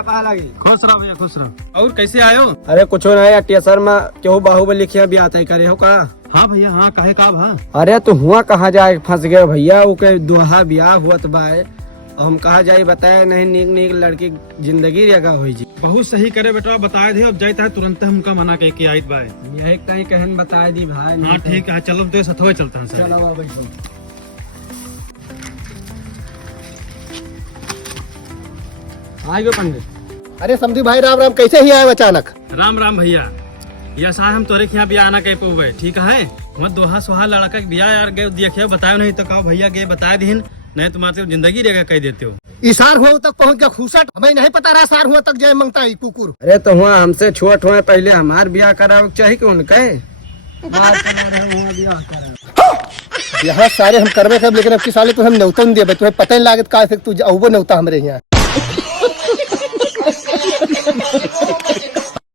भैया पा लगी। खुश रहो भैया खुश रहो। और कैसे आयो? अरे कुछ नहीं अटिया सर में क्यों बाहुबली खिया भी आता करे हो का? हाँ भैया हाँ काहे का भा? अरे तो हुआ कहाँ जाए फंस गए भैया, वो के दोहा ब्याह हुआ तो बाय हम कहा जाए बताए नहीं, नीक नीक लड़की जिंदगी रेगा हो जी। बहुत सही करे बेटा बताए थे, अब जाता है तुरंत हमका मना कह के आई बाय। यही कहीं कहन बताए दी भाई। हाँ ठीक है चलो तो सथवे चलते हैं सर। चलो बैठो। आ गए पंडित। अरे समझी भाई राम राम, कैसे ही आए अचानक? राम राम भैया, या साहब हम तोरे के यहाँ बिया आना कह पे ठीक है। मत दोहा सोहा लड़का के बिया यार गए देखियो बतायो नहीं तो कहो भैया के बता दीन, नहीं तुम्हारे जिंदगी रहेगा कह देते हो। इशार हुआ तक पहुंच गया खूसट, हमें नहीं पता रहा सार हुआ तक जाए मंगता ही कुकुर। अरे तो हुआ हमसे छोट हुआ पहले हमार ब्याह करावे चाहिए कि उनके यहाँ सारे हम करवे सब, लेकिन अब की साले तो हम न्योता नहीं दे, तुम्हें पता नहीं लागत का तू अबो न्योता हमारे यहाँ।